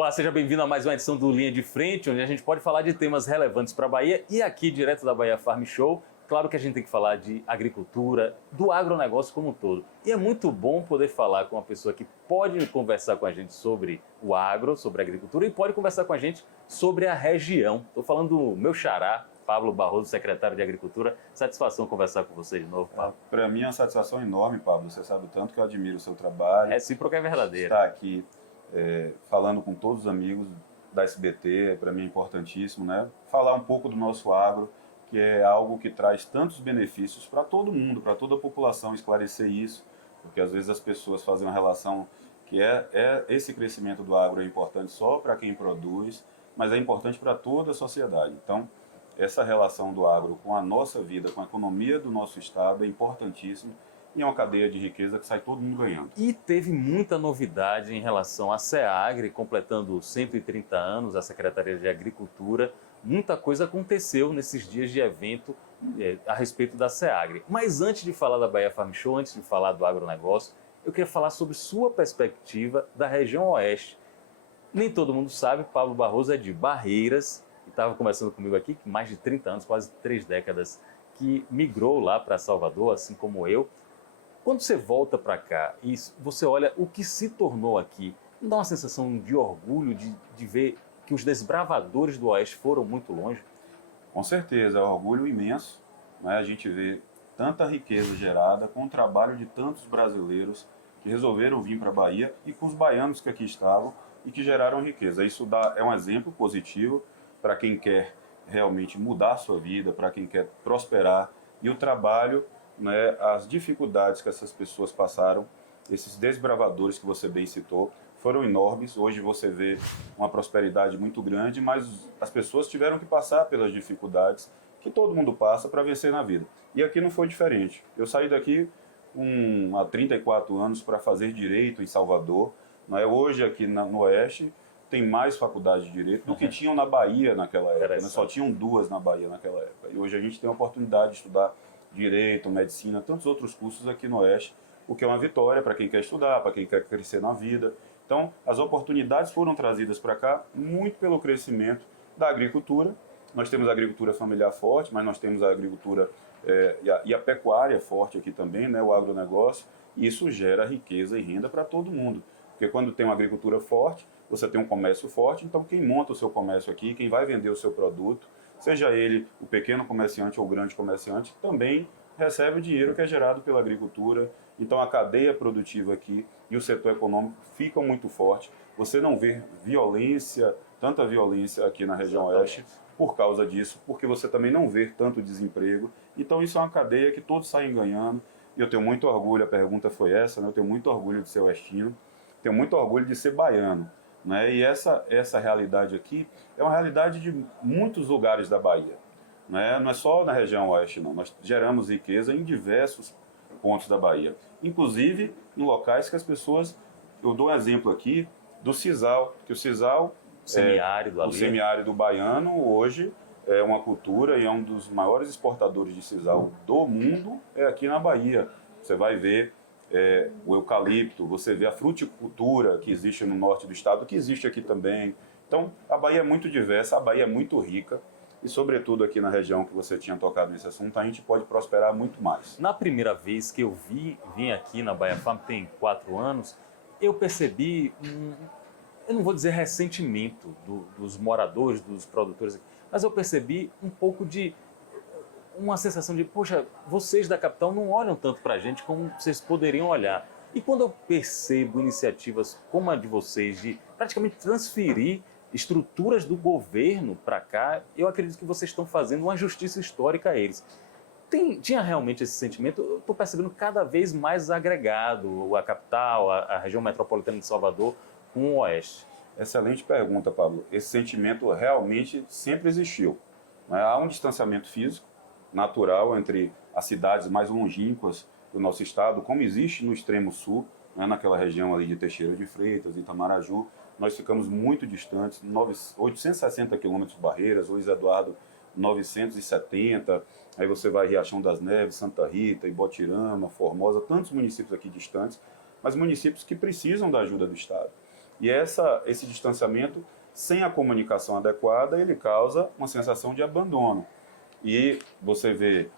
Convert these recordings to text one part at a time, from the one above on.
Olá, seja bem-vindo a mais uma edição do Linha de Frente, onde a gente pode falar de temas relevantes para a Bahia e aqui, direto da Bahia Farm Show, claro que a gente tem que falar de agricultura, do agronegócio como um todo. E é muito bom poder falar com uma pessoa que pode conversar com a gente sobre o agro, sobre a agricultura e pode conversar com a gente sobre a região. Estou falando do meu xará, Pablo Barroso, secretário de Agricultura. Satisfação conversar com você de novo, Pablo. Para mim é uma satisfação enorme, Pablo. Você sabe o tanto que eu admiro o seu trabalho. Recíproca é verdadeira. Estar aqui falando com todos os amigos da SBT, para mim é importantíssimo, né? Falar um pouco do nosso agro, que é algo que traz tantos benefícios para todo mundo, para toda a população, esclarecer isso, porque às vezes as pessoas fazem uma relação que esse crescimento do agro é importante só para quem produz, mas é importante para toda a sociedade. Então, essa relação do agro com a nossa vida, com a economia do nosso estado é importantíssima e é uma cadeia de riqueza que sai todo mundo ganhando. E teve muita novidade em relação à SEAGRE, completando 130 anos, a Secretaria de Agricultura. Muita coisa aconteceu nesses dias de evento a respeito da SEAGRE. Mas antes de falar da Bahia Farm Show, antes de falar do agronegócio, eu queria falar sobre sua perspectiva da região oeste. Nem todo mundo sabe, Pablo Barroso é de Barreiras, e estava conversando comigo aqui, que mais de 30 anos, quase 3 décadas, que migrou lá para Salvador, assim como eu. Quando você volta para cá e você olha o que se tornou aqui, não dá uma sensação de orgulho de ver que os desbravadores do Oeste foram muito longe? Com certeza, é um orgulho imenso, né? A gente vê tanta riqueza gerada com o trabalho de tantos brasileiros que resolveram vir para a Bahia e com os baianos que aqui estavam e que geraram riqueza. Isso é um exemplo positivo para quem quer realmente mudar a sua vida, para quem quer prosperar, e o trabalho, né, as dificuldades que essas pessoas passaram, esses desbravadores que você bem citou, foram enormes. Hoje você vê uma prosperidade muito grande, mas as pessoas tiveram que passar pelas dificuldades que todo mundo passa para vencer na vida. E aqui não foi diferente. Eu saí daqui há 34 anos para fazer direito em Salvador. Né? Hoje aqui no Oeste tem mais faculdade de direito do que tinham na Bahia naquela época. Né? Só tinham 2 na Bahia naquela época. E hoje a gente tem a oportunidade de estudar direito, medicina, tantos outros cursos aqui no Oeste, o que é uma vitória para quem quer estudar, para quem quer crescer na vida. Então, as oportunidades foram trazidas para cá muito pelo crescimento da agricultura. Nós temos a agricultura familiar forte, mas nós temos a agricultura e a pecuária forte aqui também, né, o agronegócio, e isso gera riqueza e renda para todo mundo. Porque quando tem uma agricultura forte, você tem um comércio forte, então quem monta o seu comércio aqui, quem vai vender o seu produto, seja ele o pequeno comerciante ou o grande comerciante, também recebe o dinheiro que é gerado pela agricultura. Então a cadeia produtiva aqui e o setor econômico ficam muito fortes. Você não vê violência, tanta violência aqui na região oeste por causa disso, porque você também não vê tanto desemprego. Então isso é uma cadeia que todos saem ganhando. E eu tenho muito orgulho, a pergunta foi essa, né? Eu tenho muito orgulho de ser oestino, tenho muito orgulho de ser baiano. Né? E essa realidade aqui é uma realidade de muitos lugares da Bahia. Né? Não é só na região oeste, não. Nós geramos riqueza em diversos pontos da Bahia. Inclusive em locais que as pessoas... Eu dou um exemplo aqui do sisal, que o sisal... O semiárido baiano hoje é uma cultura e é um dos maiores exportadores de sisal do mundo, é aqui na Bahia. Você vai ver o eucalipto, você vê a fruticultura que existe no norte do estado, que existe aqui também. Então, a Bahia é muito diversa, a Bahia é muito rica, e sobretudo aqui na região que você tinha tocado nesse assunto, a gente pode prosperar muito mais. Na primeira vez que eu vim aqui na Bahia Farm, tem 4 anos, eu percebi, eu não vou dizer ressentimento dos moradores, dos produtores aqui, mas eu percebi um pouco de uma sensação de, poxa, vocês da capital não olham tanto para a gente como vocês poderiam olhar. E quando eu percebo iniciativas como a de vocês, de praticamente transferir estruturas do governo para cá, eu acredito que vocês estão fazendo uma justiça histórica a eles. Tinha realmente esse sentimento? Eu estou percebendo cada vez mais agregado a capital, a região metropolitana de Salvador com o Oeste. Excelente pergunta, Pablo. Esse sentimento realmente sempre existiu. Há um distanciamento físico natural entre as cidades mais longínquas do nosso estado, como existe no extremo sul, né, naquela região ali de Teixeira de Freitas, Itamaraju. Nós ficamos muito distantes, 860 quilômetros de Barreiras, Luiz Eduardo 970, aí você vai Riachão das Neves, Santa Rita, Ibotirama, Formosa, tantos municípios aqui distantes, mas municípios que precisam da ajuda do Estado. E esse distanciamento, sem a comunicação adequada, ele causa uma sensação de abandono. E você vê,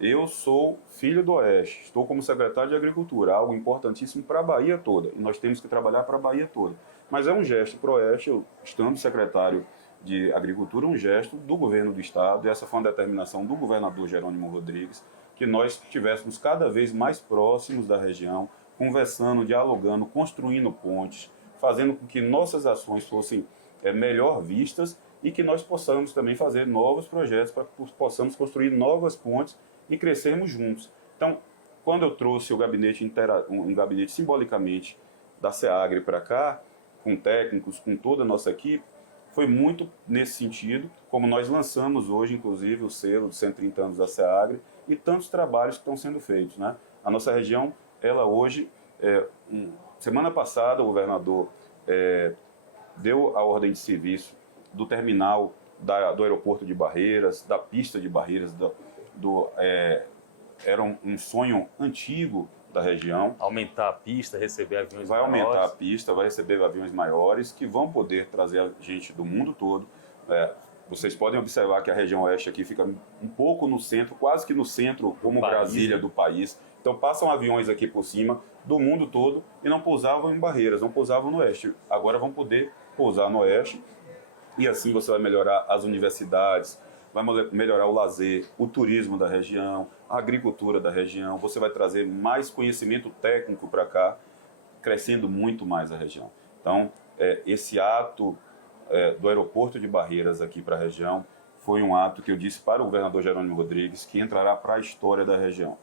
eu sou filho do Oeste, estou como secretário de Agricultura, algo importantíssimo para a Bahia toda, e nós temos que trabalhar para a Bahia toda. Mas é um gesto para o Oeste, eu, estando secretário de Agricultura, um gesto do governo do Estado, e essa foi uma determinação do governador Jerônimo Rodrigues, que nós estivéssemos cada vez mais próximos da região, conversando, dialogando, construindo pontes, fazendo com que nossas ações fossem melhor vistas e que nós possamos também fazer novos projetos para que possamos construir novas pontes e crescermos juntos. Então, quando eu trouxe um gabinete simbolicamente da SEAGRE para cá, com técnicos, com toda a nossa equipe, foi muito nesse sentido, como nós lançamos hoje, inclusive, o selo de 130 anos da SEAGRE e tantos trabalhos que estão sendo feitos, né? A nossa região, ela hoje, semana passada, o governador deu a ordem de serviço do terminal do aeroporto de Barreiras, da pista de Barreiras, era um sonho antigo da região. Aumentar a pista, receber aviões vai maiores. Aumentar a pista, vai receber aviões maiores que vão poder trazer gente do mundo todo. Vocês podem observar que a região oeste aqui fica um pouco no centro, quase que no centro, como Brasília do país. Então passam aviões aqui por cima do mundo todo e não pousavam em Barreiras, não pousavam no oeste. Agora vão poder pousar no oeste e assim você vai melhorar as universidades, vai melhorar o lazer, o turismo da região, a agricultura da região, você vai trazer mais conhecimento técnico para cá, crescendo muito mais a região. Então, esse ato do aeroporto de Barreiras aqui para a região foi um ato que eu disse para o governador Jerônimo Rodrigues que entrará para a história da região,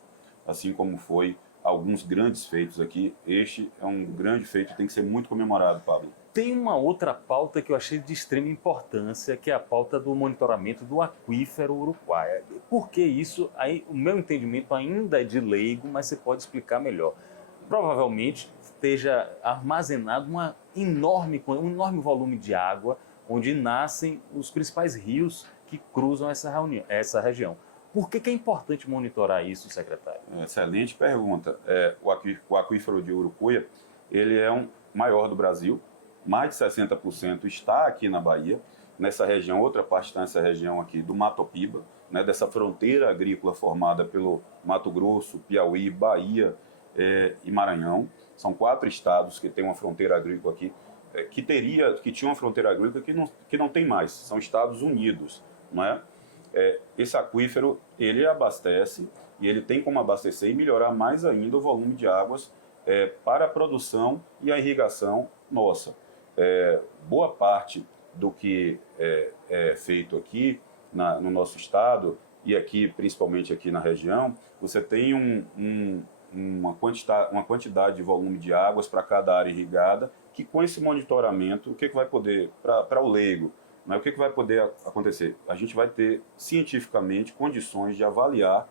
assim como foi alguns grandes feitos aqui. Este é um grande feito e tem que ser muito comemorado, Pablo. Tem uma outra pauta que eu achei de extrema importância, que é a pauta do monitoramento do aquífero Uruguai. Por que isso? Aí, o meu entendimento ainda é de leigo, mas você pode explicar melhor. Provavelmente esteja armazenado um enorme volume de água, onde nascem os principais rios que cruzam essa região. Por que é importante monitorar isso, secretário? Excelente pergunta. O aquífero de Urucuia, ele é o maior do Brasil. Mais de 60% está aqui na Bahia, nessa região, outra parte está nessa região aqui do Mato Piba, né, dessa fronteira agrícola formada pelo Mato Grosso, Piauí, Bahia e Maranhão. São 4 estados que têm uma fronteira agrícola aqui, que tinha uma fronteira agrícola que não tem mais, são Estados Unidos, não é? Esse aquífero, ele abastece e ele tem como abastecer e melhorar mais ainda o volume de águas para a produção e a irrigação nossa. Boa parte do que é feito aqui no nosso estado e aqui, principalmente aqui na região, você tem uma quantidade de volume de águas para cada área irrigada, que com esse monitoramento, o que vai poder, para o leigo, né, o que vai poder acontecer? A gente vai ter cientificamente condições de avaliar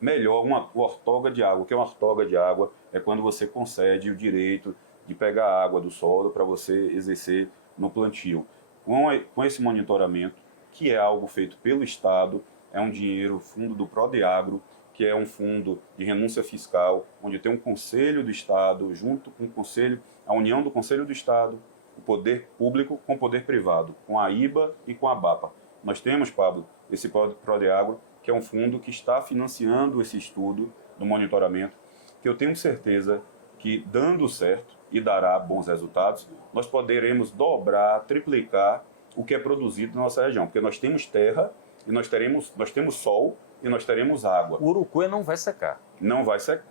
melhor uma ortoga de água. O que é uma ortoga de água? É quando você concede o direito de pegar a água do solo para você exercer no plantio. Com esse monitoramento, que é algo feito pelo Estado, é um dinheiro, fundo do Prodeagro, que é um fundo de renúncia fiscal, onde tem um conselho do Estado, junto com o conselho, a união do Conselho do Estado, o poder público com o poder privado, com a IBA e com a BAPA. Nós temos, Pablo, esse Prodeagro, que é um fundo que está financiando esse estudo do monitoramento, que eu tenho certeza que, dando certo, e dará bons resultados, nós poderemos dobrar, triplicar o que é produzido na nossa região, porque nós temos terra, e nós temos sol, e nós teremos água. O Urucuia não vai secar. Não vai secar,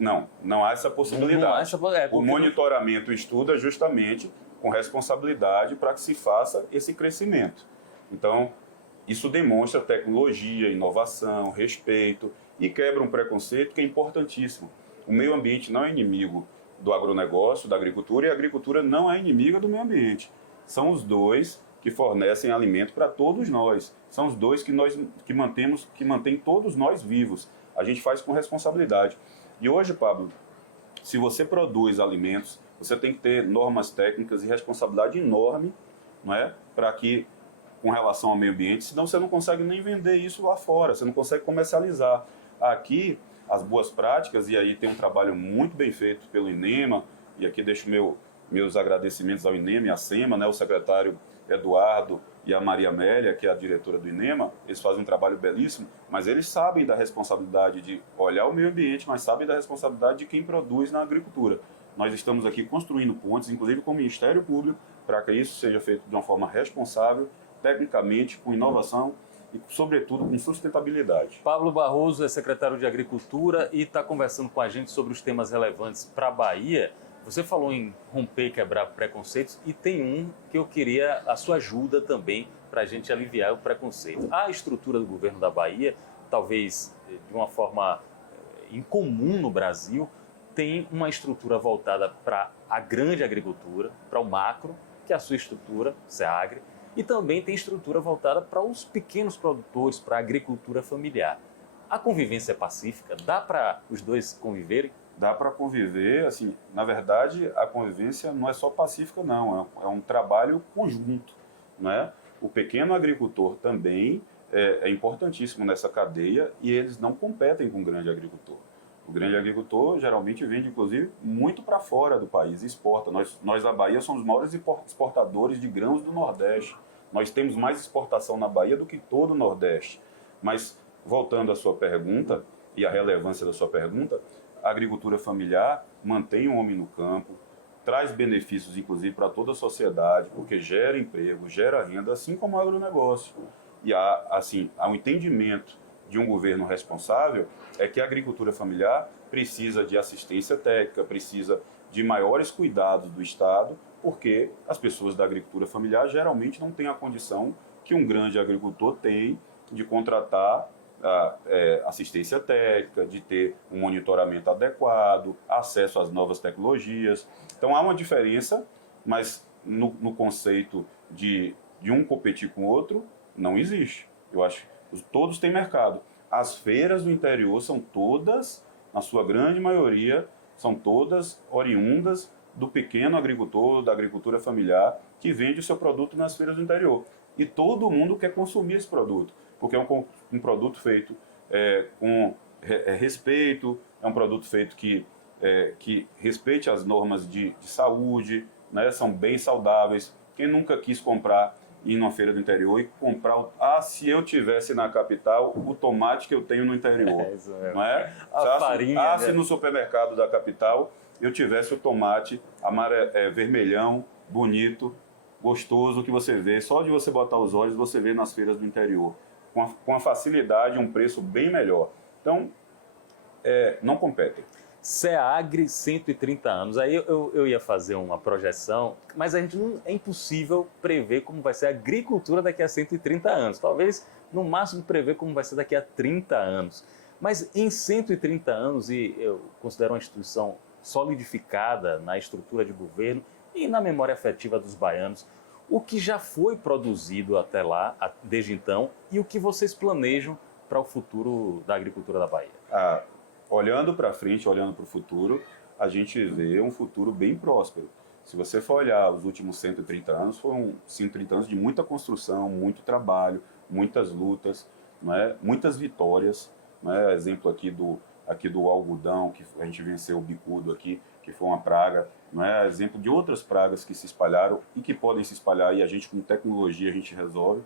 não há essa possibilidade. O monitoramento estuda justamente com responsabilidade para que se faça esse crescimento. Então, isso demonstra tecnologia, inovação, respeito e quebra um preconceito que é importantíssimo. O meio ambiente não é inimigo do agronegócio, da agricultura, e a agricultura não é inimiga do meio ambiente. São os dois que fornecem alimento para todos nós. São os dois que mantêm todos nós vivos. A gente faz com responsabilidade. E hoje, Pablo, se você produz alimentos, você tem que ter normas técnicas e responsabilidade enorme, não é? Para que, com relação ao meio ambiente, senão você não consegue nem vender isso lá fora, você não consegue comercializar. Aqui, as boas práticas, e aí tem um trabalho muito bem feito pelo INEMA, e aqui deixo meus agradecimentos ao INEMA e à SEMA, né, o secretário Eduardo e a Maria Amélia, que é a diretora do INEMA, eles fazem um trabalho belíssimo, mas eles sabem da responsabilidade de olhar o meio ambiente, mas sabem da responsabilidade de quem produz na agricultura. Nós estamos aqui construindo pontes, inclusive com o Ministério Público, para que isso seja feito de uma forma responsável, tecnicamente, com inovação e, sobretudo, com sustentabilidade. Pablo Barroso é secretário de Agricultura e está conversando com a gente sobre os temas relevantes para a Bahia. Você falou em romper e quebrar preconceitos e tem um que eu queria a sua ajuda também para a gente aliviar o preconceito. A estrutura do governo da Bahia, talvez de uma forma incomum no Brasil, tem uma estrutura voltada para a grande agricultura, para o macro, que é a sua estrutura, SEAGRE, e também tem estrutura voltada para os pequenos produtores, para a agricultura familiar. A convivência é pacífica? Dá para os dois conviverem? Dá para conviver, assim, na verdade, a convivência não é só pacífica, não, é um trabalho conjunto, né? O pequeno agricultor também é importantíssimo nessa cadeia e eles não competem com o grande agricultor. O grande agricultor geralmente vende, inclusive, muito para fora do país, exporta. Nós da Bahia somos os maiores exportadores de grãos do Nordeste. Nós temos mais exportação na Bahia do que todo o Nordeste. Mas, voltando à sua pergunta e à relevância da sua pergunta, a agricultura familiar mantém o homem no campo, traz benefícios, inclusive, para toda a sociedade, porque gera emprego, gera renda, assim como o agronegócio. E há um entendimento de um governo responsável é que a agricultura familiar precisa de assistência técnica, precisa de maiores cuidados do Estado, porque as pessoas da agricultura familiar geralmente não têm a condição que um grande agricultor tem de contratar assistência técnica, de ter um monitoramento adequado, acesso às novas tecnologias. Então há uma diferença, mas no conceito de um competir com o outro, não existe. Eu acho que todos têm mercado. As feiras do interior são todas, na sua grande maioria, são todas oriundas do pequeno agricultor, da agricultura familiar, que vende o seu produto nas feiras do interior. E todo mundo quer consumir esse produto, porque é um produto feito com respeito, é um produto feito que respeite as normas de saúde, né? São bem saudáveis. Quem nunca quis comprar, ir numa feira do interior e comprar, se eu tivesse na capital, o tomate que eu tenho no interior, não é? Farinha, se no supermercado da capital eu tivesse o tomate vermelhão, bonito, gostoso, que você vê, só de você botar os olhos, você vê nas feiras do interior, com a facilidade, um preço bem melhor. Então, não competem. SEAGRE, 130 anos. Aí eu ia fazer uma projeção, mas é impossível prever como vai ser a agricultura daqui a 130 anos. Talvez, no máximo, prever como vai ser daqui a 30 anos. Mas em 130 anos, e eu considero uma instituição solidificada na estrutura de governo e na memória afetiva dos baianos, o que já foi produzido até lá, desde então, e o que vocês planejam para o futuro da agricultura da Bahia? Olhando para frente, olhando para o futuro, a gente vê um futuro bem próspero. Se você for olhar os últimos 130 anos, foram 130 anos de muita construção, muito trabalho, muitas lutas, não é? Muitas vitórias. Não é? Exemplo aqui do algodão, que a gente venceu o bicudo aqui, que foi uma praga. Não é? Exemplo de outras pragas que se espalharam e que podem se espalhar e a gente, com tecnologia, a gente resolve.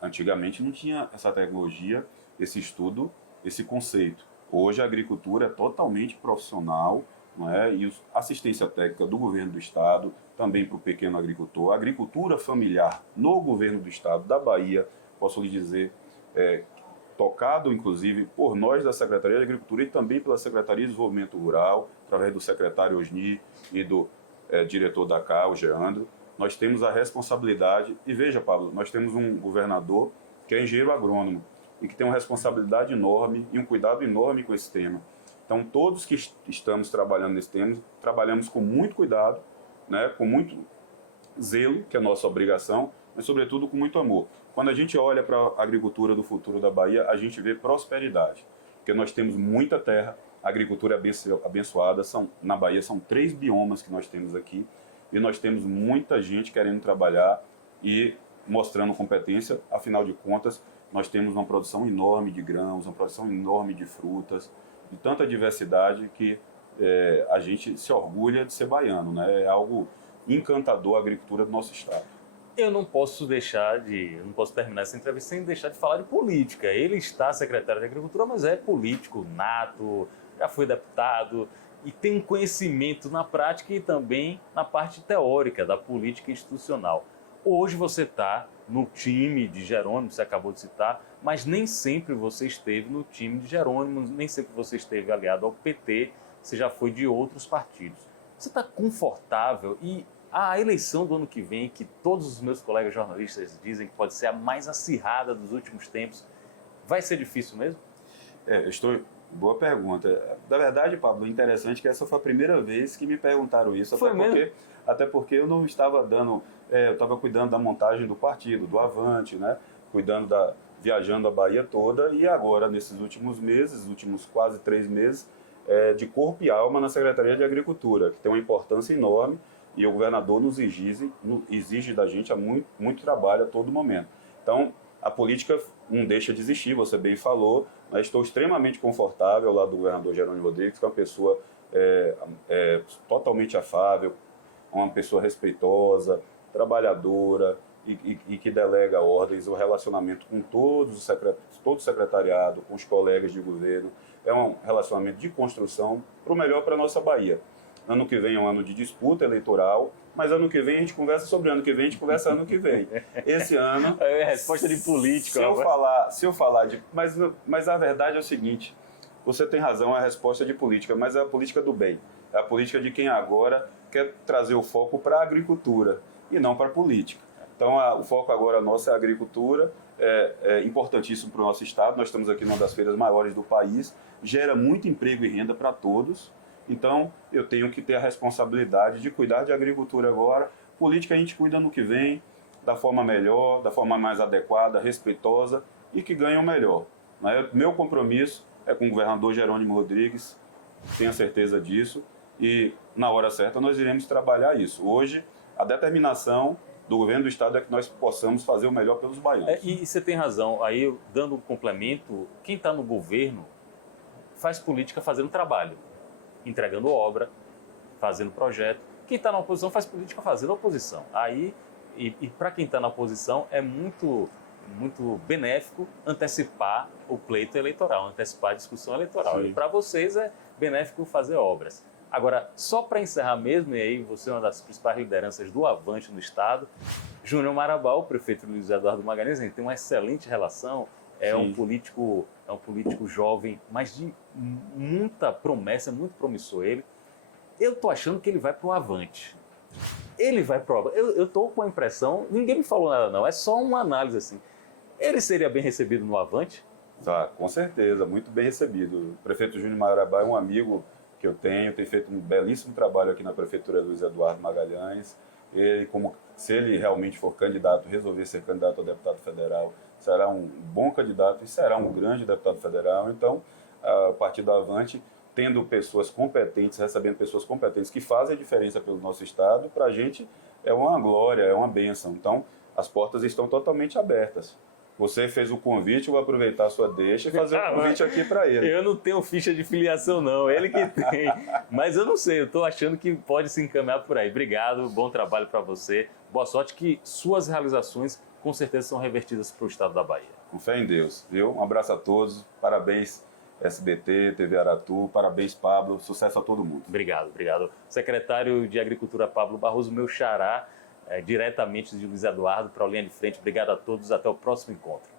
Antigamente não tinha essa tecnologia, esse estudo, esse conceito. Hoje a agricultura é totalmente profissional, não é? E a assistência técnica do governo do estado, também para o pequeno agricultor. A agricultura familiar no governo do estado da Bahia, posso lhe dizer, tocado inclusive por nós da Secretaria de Agricultura e também pela Secretaria de Desenvolvimento Rural, através do secretário Osni e do diretor da CA, o Geandro. Nós temos a responsabilidade, e veja, Pablo, nós temos um governador que é engenheiro agrônomo, e que tem uma responsabilidade enorme e um cuidado enorme com esse tema. Então, todos que estamos trabalhando nesse tema, trabalhamos com muito cuidado, né, com muito zelo, que é a nossa obrigação, mas, sobretudo, com muito amor. Quando a gente olha para a agricultura do futuro da Bahia, a gente vê prosperidade, porque nós temos muita terra, a agricultura é abençoada, na Bahia são 3 biomas que nós temos aqui, e nós temos muita gente querendo trabalhar e mostrando competência, afinal de contas, nós temos uma produção enorme de grãos, uma produção enorme de frutas, de tanta diversidade que a gente se orgulha de ser baiano, né? É algo encantador a agricultura do nosso estado. Eu não posso terminar essa entrevista sem deixar de falar de política. Ele está secretário de Agricultura, mas é político nato, já foi deputado e tem um conhecimento na prática e também na parte teórica da política institucional. Hoje você está no time de Jerônimo, você acabou de citar, mas nem sempre você esteve no time de Jerônimo, nem sempre você esteve aliado ao PT, você já foi de outros partidos. Você está confortável e a eleição do ano que vem, que todos os meus colegas jornalistas dizem que pode ser a mais acirrada dos últimos tempos, vai ser difícil mesmo? Boa pergunta. Na verdade, Pablo, interessante que essa foi a primeira vez que me perguntaram isso. Foi mesmo? Até porque eu não estava eu estava cuidando da montagem do partido, do Avante, né? Viajando a Bahia toda e agora, nesses últimos meses, últimos quase 3 meses, de corpo e alma na Secretaria de Agricultura, que tem uma importância enorme e o governador nos exige da gente muito trabalho a todo momento. Então, a política não deixa de existir, você bem falou, mas estou extremamente confortável lá do governador Jerônimo Rodrigues, que é uma pessoa totalmente afável, uma pessoa respeitosa, trabalhadora e que delega ordens, o relacionamento com todo o secretariado, com os colegas de governo, é um relacionamento de construção para o melhor para a nossa Bahia. Ano que vem é um ano de disputa eleitoral, mas ano que vem a gente conversa sobre ano que vem, a gente conversa ano que vem. Esse ano... É resposta de político. Se eu falar de... Mas a verdade é o seguinte, você tem razão, é a resposta de política, mas é a política do bem. É a política de quem agora quer trazer o foco para a agricultura e não para a política. Então, o foco agora nosso é a agricultura, é importantíssimo para o nosso estado. Nós estamos aqui numa das feiras maiores do país, gera muito emprego e renda para todos. Então, eu tenho que ter a responsabilidade de cuidar de agricultura agora. Política a gente cuida no que vem, da forma melhor, da forma mais adequada, respeitosa e que ganhe o melhor. Meu compromisso é com o governador Jerônimo Rodrigues, tenho certeza disso, e na hora certa nós iremos trabalhar isso. Hoje, a determinação do governo do estado é que nós possamos fazer o melhor pelos baianos. E você tem razão, aí dando um complemento, quem está no governo faz política fazendo trabalho, entregando obra, fazendo projeto. Quem está na oposição faz política fazendo oposição. Aí, e para quem está na oposição é muito benéfico antecipar o pleito eleitoral, antecipar a discussão eleitoral. Sim. E para vocês é benéfico fazer obras. Agora, só para encerrar mesmo, e aí você é uma das principais lideranças do Avante no estado, Júnior Marabá, o prefeito Luiz Eduardo Magalhães, ele tem uma excelente relação, é um político jovem, mas de muita promessa, muito promissor ele. Eu tô achando que ele vai para o Avante. Ele vai para o Avante. Eu tô com a impressão, ninguém me falou nada não, é só uma análise assim. Ele seria bem recebido no Avante? Tá, com certeza, muito bem recebido. O prefeito Júnior Marabá é um amigo que eu tenho, tem feito um belíssimo trabalho aqui na prefeitura Luiz Eduardo Magalhães. Se ele realmente for candidato, resolver ser candidato a deputado federal, será um bom candidato e será um grande deputado federal. Então, o Partido Avante, tendo pessoas competentes, recebendo pessoas competentes que fazem a diferença pelo nosso estado, para a gente é uma glória, é uma bênção. Então, as portas estão totalmente abertas. Você fez o convite, eu vou aproveitar a sua deixa e fazer o convite aqui para ele. Eu não tenho ficha de filiação não, ele que tem. Mas eu não sei, eu estou achando que pode se encaminhar por aí. Obrigado, bom trabalho para você. Boa sorte, que suas realizações com certeza são revertidas para o estado da Bahia. Com fé em Deus, viu? Um abraço a todos, parabéns SBT, TV Aratu, parabéns Pablo, sucesso a todo mundo. Obrigado. Secretário de Agricultura Pablo Barroso, meu xará, diretamente de Luiz Eduardo para a linha de frente. Obrigado a todos, até o próximo encontro.